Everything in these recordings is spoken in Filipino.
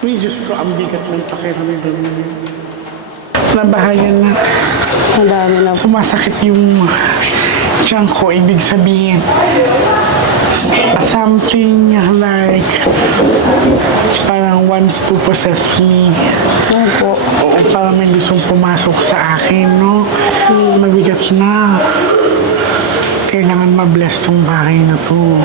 May Diyos ko, ang bigat ng pakiramdam niya. Nabahayan na. Madami na. Sumasakit yung tiyan ko, ibig sabihin. Something like parang wants to possess me. Ano po? Oo, parang may gustong pumasok sa akin, no? Mabigat na. Kailangan ma-bless tong bahay na to.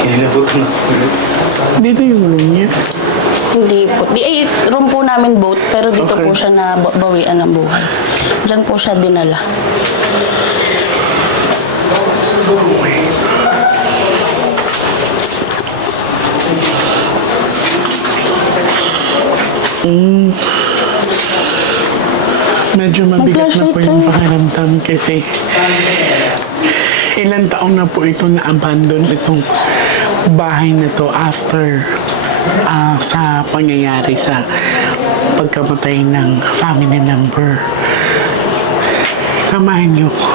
Kinabot na. Dito yung room niya. Hindi po. Room po namin both, pero dito Okay. po siya na bawian ng buhay. Diyan po siya dinala. Medyo mabigat na po Mag-flashlight yung kayo. pakiramdam kasi ilang taon na po ito na-abandon itong bahay na to after sa pangyayari sa pagkamatay ng family member. Samahan niyo ko.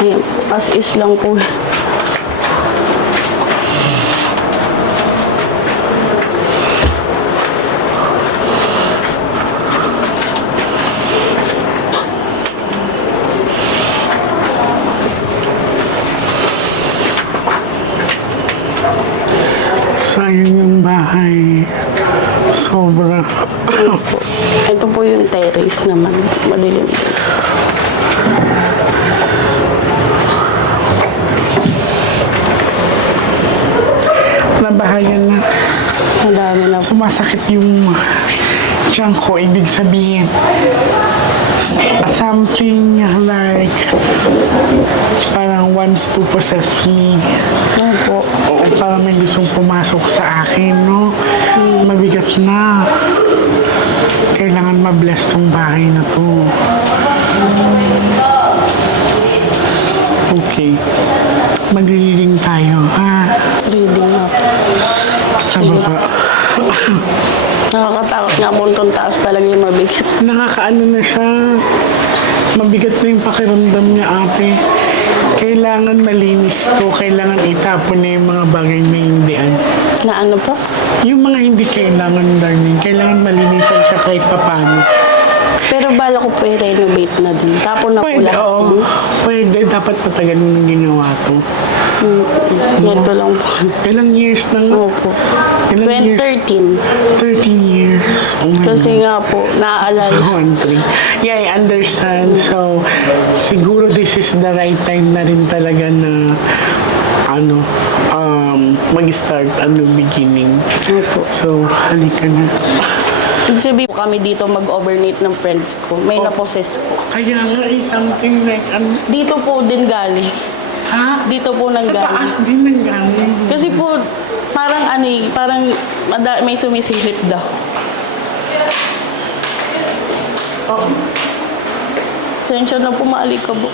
Ayan, as is lang po. Sayang yung bahay. Sobra. Ito po yung terrace naman. Madilim. Nabahayan na. Madami na. Sumasakit yung tiyan ko, ibig sabihin. Something like parang wants to possess me. Ano po? Oo, parang may gustong pumasok sa akin, no? Mabigat na. Kailangan ma-bless tong bahay na to. Okay. Magre-reading tayo, ha? Reading na po. Sa baba. Nakakatakot nga po itong taas talaga yung mabigat. Nakakaano na siya. Mabigat na yung pakiramdam niya, ate. Kailangan malinis to. Kailangan itapon na yung mga bagay na hindian. Na ano po? Yung mga hindi kailangan, darling. Kailangan malinisan siya kahit papano. Pero bala ko po i-renovate na din. Tapon na po Pwede, lahat. oo. Pwede. Dapat matagal nung ginawa to. Ganito lang po. Ilang years na nga? Opo. Ilang years? 2013. 13 years. Oh my Kasi God. nga po, naaalala. Country. Yeah, I understand. So, siguro this is the right time na rin talaga na mag-start a new beginning. Opo. So, halika na. Ibig sabihin po kami dito mag-overnight ng friends ko. May napossess po. Kaya nga, something like, Dito po din galing. ha? Dito po nang Sa taas galing. din nanggaling. Kasi po, parang parang may sumisilip daw. Oh, Sensya na pumali ka po.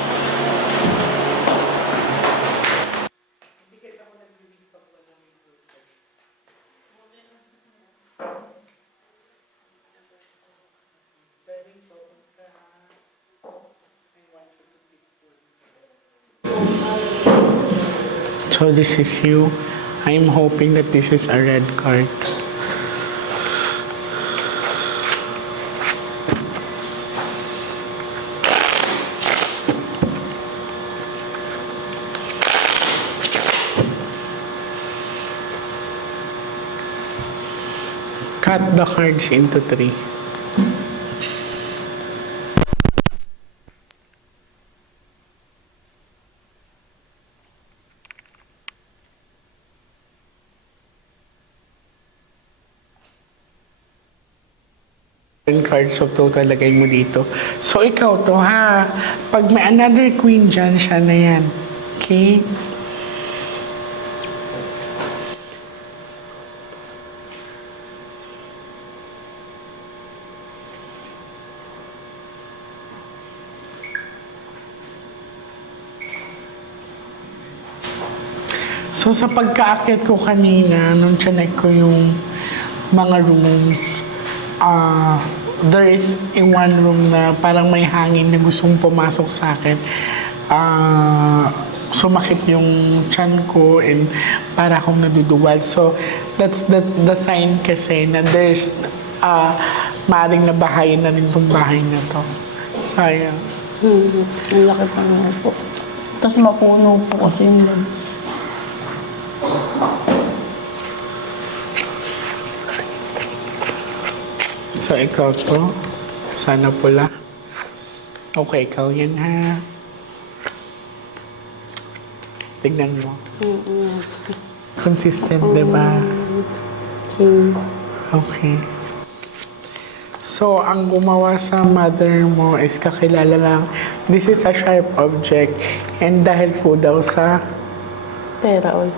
so this is you. I'm hoping that this is a red card. Cut the cards into 3. cards of total lagay mo dito. So, ikaw to ha. Pag may another queen dyan, siya na yan. Okay? So, sa pagkaakyat ko kanina, nung chinek ko yung mga rooms, there is in one room na parang may hangin na gustong pumasok sa akin. Sumakit yung tiyan ko and para akong naduduwal. So, that's the sign kasi na there's maaring nabahayin na rin tong bahay na to. Sayang. Ang laki pa nga po. Tapos mapuno po kasi yung labas. So, ikaw to. Sana pula. Okay, ikaw yan ha. Tignan mo. Consistent, diba? King. Okay. So, ang gumawa sa mother mo is kakilala lang. This is a sharp object. And dahil po daw sa Pera all.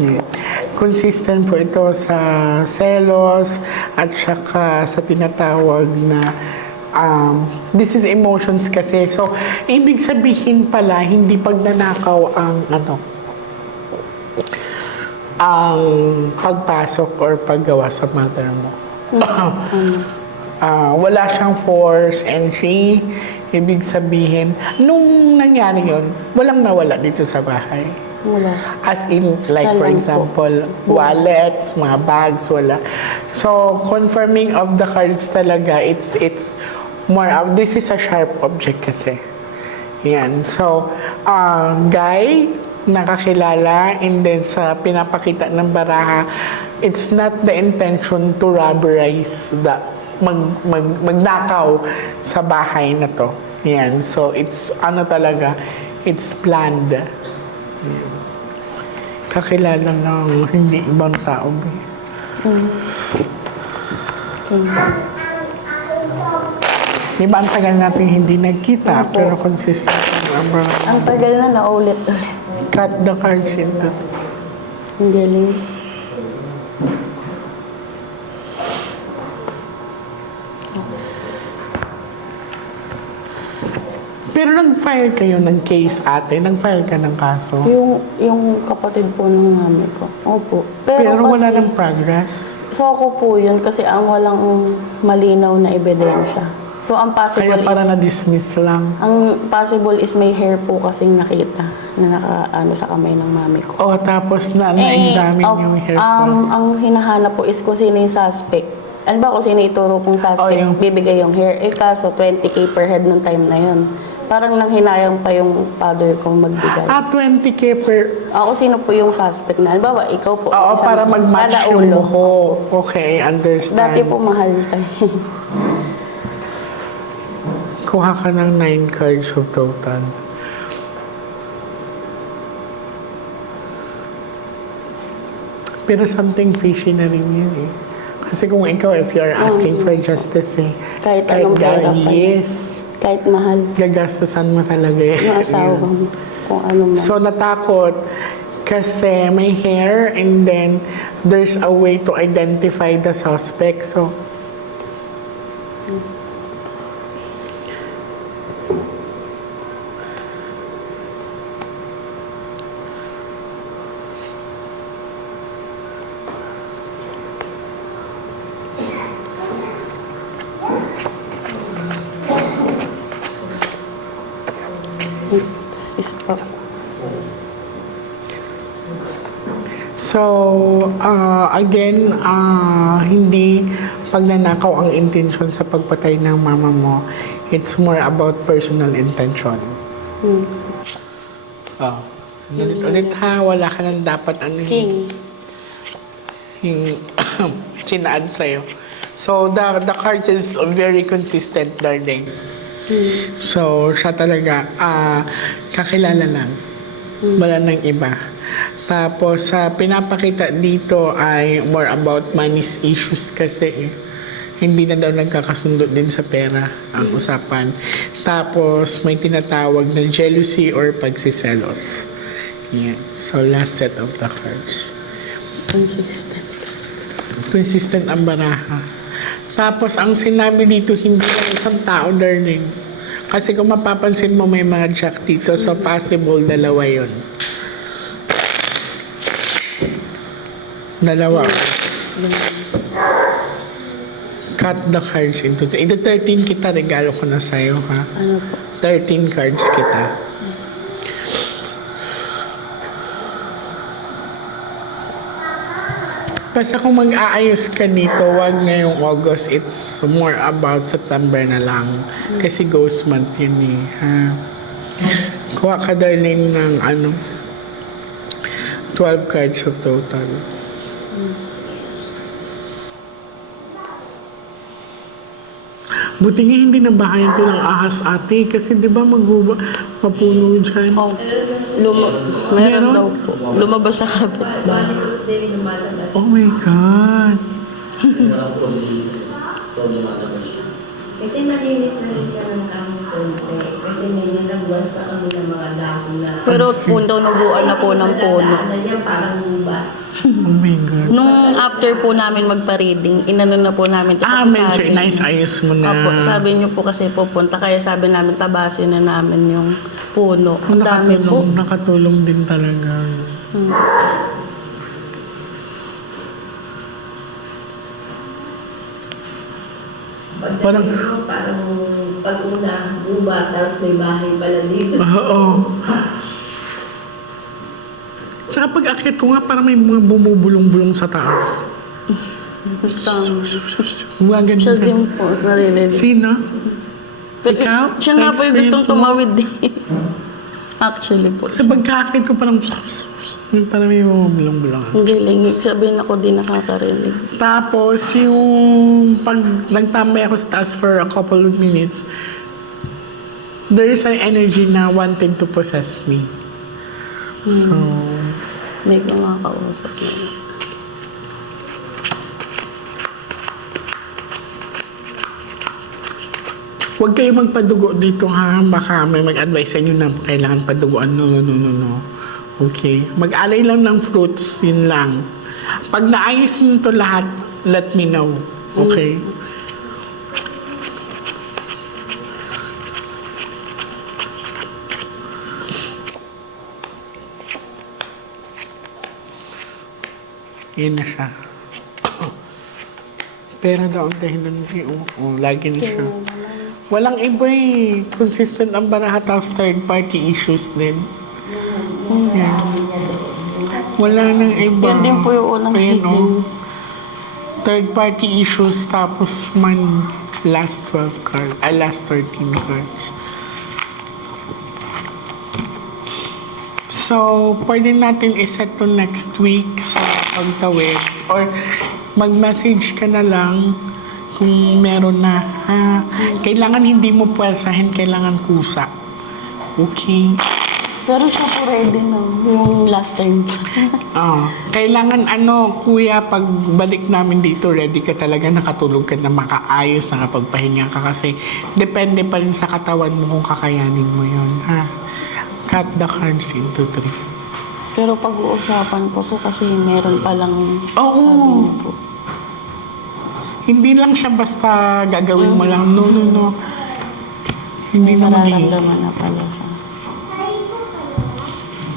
yeah. Consistent po ito sa selos at saka sa tinatawag na this is emotions kasi. So, ibig sabihin pala, hindi pagnanakaw ang pagpasok or paggawa sa mother mo. Wala siyang force entry. Ibig sabihin, nung nangyari yun, walang nawala dito sa bahay. Wala. As in, like Siya for lang example, wallets, mga bags, wala. So, confirming of the cards talaga, it's more of, this is a sharp object kasi. Yan. So, guy, nakakilala, and then sa pinapakita ng baraha, it's not the intention to robberize the, magnakaw sa bahay na to. Yan. So, it's, talaga, it's planned. Kakilala ng hindi ibang tao. Di ba ang tagal natin hindi nagkita, pero consistent ang Ang tagal na naulit ulit. cut the cards into. Ang galing. Pero nag-file kayo ng case ate? Nag-file ka ng kaso? Yung kapatid po ng mami ko. Opo. Pero kasi, wala ng progress? So ako po yun kasi ang walang malinaw na ebidensya. So ang possible Kaya para is... na-dismiss lang? Ang possible is may hair po kasing nakita na naka sa kamay ng mami ko. O tapos na-examine yung hair fall? Ang hinahanap po is kung sino yung suspect. Ano ba kung sino ituro kong suspect, bibigay yung hair. Eh kaso 20K per head nung time na yun. Parang nanghinayang pa yung father kong magbigay. 20K per... Ako sino po yung suspect na? Halimbawa, ikaw po. Oo, para mag-match kada yung ulo. buhok. Okay, understand. Dati po mahal tayo. Kuha ka ng 9 cards of total. Pero something fishy na rin yun eh. Kasi kung ikaw, if you're asking for justice eh. Kahit anong pera pa yun. Yes. Kahit mahal. Gagastusan mo talaga eh. Yung asawa mo. Kung ano man. So natakot kasi may hair and then there's a way to identify the suspect. So, Isa pa. So, again, hindi pagnanakaw ang intention sa pagpatay ng mama mo. It's more about personal intention. Ulit ha, wala ka nang dapat King. yung sinaad sa'yo. So, the cards is very consistent, darling. So, siya talaga, kakilala lang. Wala nang iba. Tapos, pinapakita dito ay more about money issues kasi. hindi na daw nagkakasundo din sa pera ang usapan. Tapos may tinatawag na jealousy or pagsiselos. Yeah. So last set of the cards. Consistent. Consistent ang baraha. Tapos ang sinabi dito, hindi lang isang tao, darling. Kasi kung mapapansin mo, may mga jack dito. So possible, dalawa yun. Dalawa. Cut the cards into 3. Ito 13 kita, regalo ko na sa'yo, ha? Ano po? 13 cards kita. Basta kung mag-aayos ka nito, wag ngayong August, it's more about September na lang. Kasi ghost month yun eh, ha? Kuha ka darling ng 12 cards of total. Buti nga hindi nabahayan to ng ahas ate, kasi di ba mapuno dyan. Oh, meron Meron? daw po. Lumabas sa kapitbahay. Oh my God. Kasi malinis na rin siya ng aming konti. Kasi may nilagwas na kami ng mga dahon na... Pero po daw nabuuan na po ng puno. Ano niya parang gubat. Oh my God. Nung after po namin magpa-reading, inano na po namin. Kasi Medyo sabi- nice, ayos mo na. Opo, sabi niyo po kasi pupunta. Kaya sabi namin, tabasin na namin yung puno. Ang dami po. Nakatulong din talaga. Parang- Parang pag-una, gubat, tapos may bahay pala dito. Oo. Tsaka pag akit ko nga, parang may mga bumubulong-bulong sa taas. Mga ganun. Siya din po, narinig. Sino? Pero, Ikaw? siya nga po yung gustong Na-experience mo? tumawid din. Actually po. Sa pagkakit ko parang may bumubulong-bulong. Ang galing. Sabihin ako din nakakarinig. Tapos, yung pag nagtambay ako sa taas for a couple of minutes, there is an energy na wanting to possess me. So, Hindi ko makakausap na. huwag kayo magpadugo dito ha. Baka may mag-advise sa inyo na kailangan padugoan. No. Okay. Mag-alay lang ng fruits. Yun lang. Pag naayos nyo to lahat, let me know. Okay? Yun na siya. Pera daw ang dahilan lagi na siya. Walang iba eh. Consistent ang baraha, tapos third party issues din. Yeah. Wala nang iba. Yun din po yung unang Ayan, hidden. Third party issues, tapos last 12 cards, last 13 cards. So, pwede natin iset to next week sa pagtawid. Or mag-message ka na lang kung meron na. Kailangan hindi mo puwersahin, kailangan kusa. Okay? Pero siya po ready na. Yung last time. Kailangan kuya, pag balik namin dito, ready ka talaga, nakatulog ka na makaayos, nakapagpahinga ka kasi depende pa rin sa katawan mo kung kakayanin mo yun. Cut the cards into 3. Pero pag-uusapan pa po kasi meron palang Oo. sabi niyo po. Hindi lang siya basta gagawin mo lang. No. Hindi na magiging. Mararamdaman na pala siya.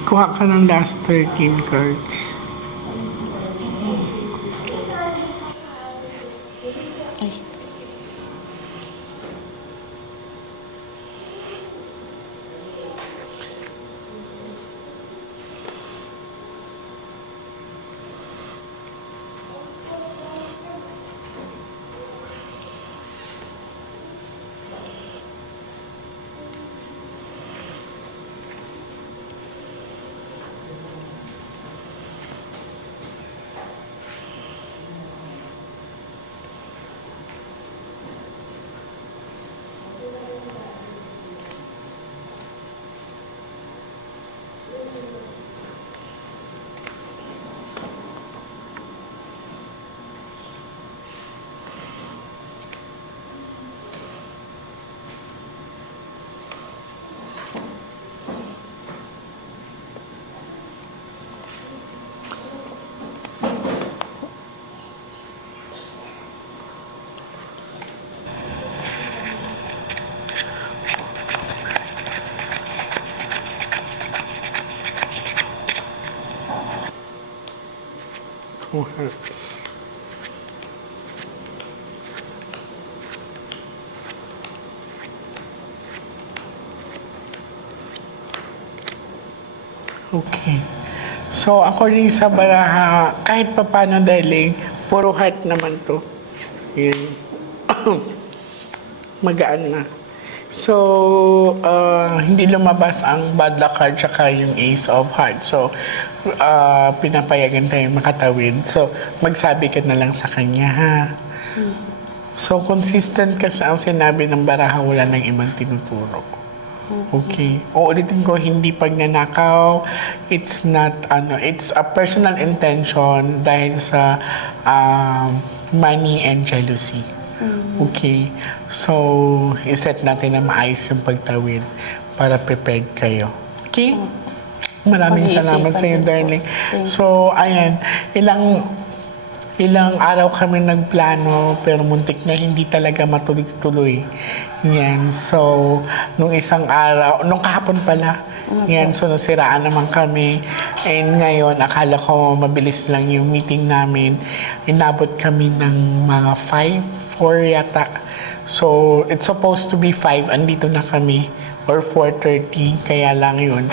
Kuha ka ng last 13 cards. Ay. Who helps? Okay. So, according sa baraha, kahit pa paano darling, puro heart naman to. Yun. Magaan na. So, hindi lumabas ang bad luck card tsaka yung ace of hearts. So, pinapayagan tayo makatawid. So, magsabi ka na lang sa kanya, ha? So, consistent ka sa ang sinabi ng baraha, wala nang ibang tinuturo. Okay. Uulitin ko, hindi pagnanakaw. It's not, it's a personal intention dahil sa money and jealousy. Okay. So, iset natin na maayos yung pagtawid para prepared kayo. Okay? Maraming salamat sa iyo, darling. So, ayan. Ilang araw kami nagplano pero muntik na hindi talaga matuloy-tuloy. Yan. So, nung isang araw, nung kahapon pala, yan, so nasiraan naman kami. And ngayon, akala ko mabilis lang yung meeting namin. Inabot kami ng mga 4 yata. So, it's supposed to be 5. Andito na kami. Or 4:30. Kaya lang yun.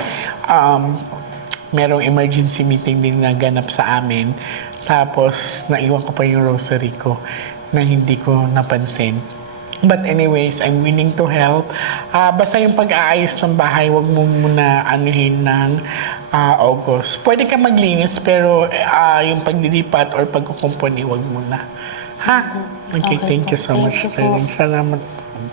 Merong emergency meeting din na ganap sa amin. Tapos, naiwan ko pa yung rosary ko na hindi ko napansin. But anyways, I'm willing to help. Basta yung pag-aayos ng bahay, wag mo muna anuhin ng August. Pwede ka maglinis, pero yung paglilipat or pagkukumpuni, wag muna. Ha? Okay, thank you so much. Thank you po. Salamat.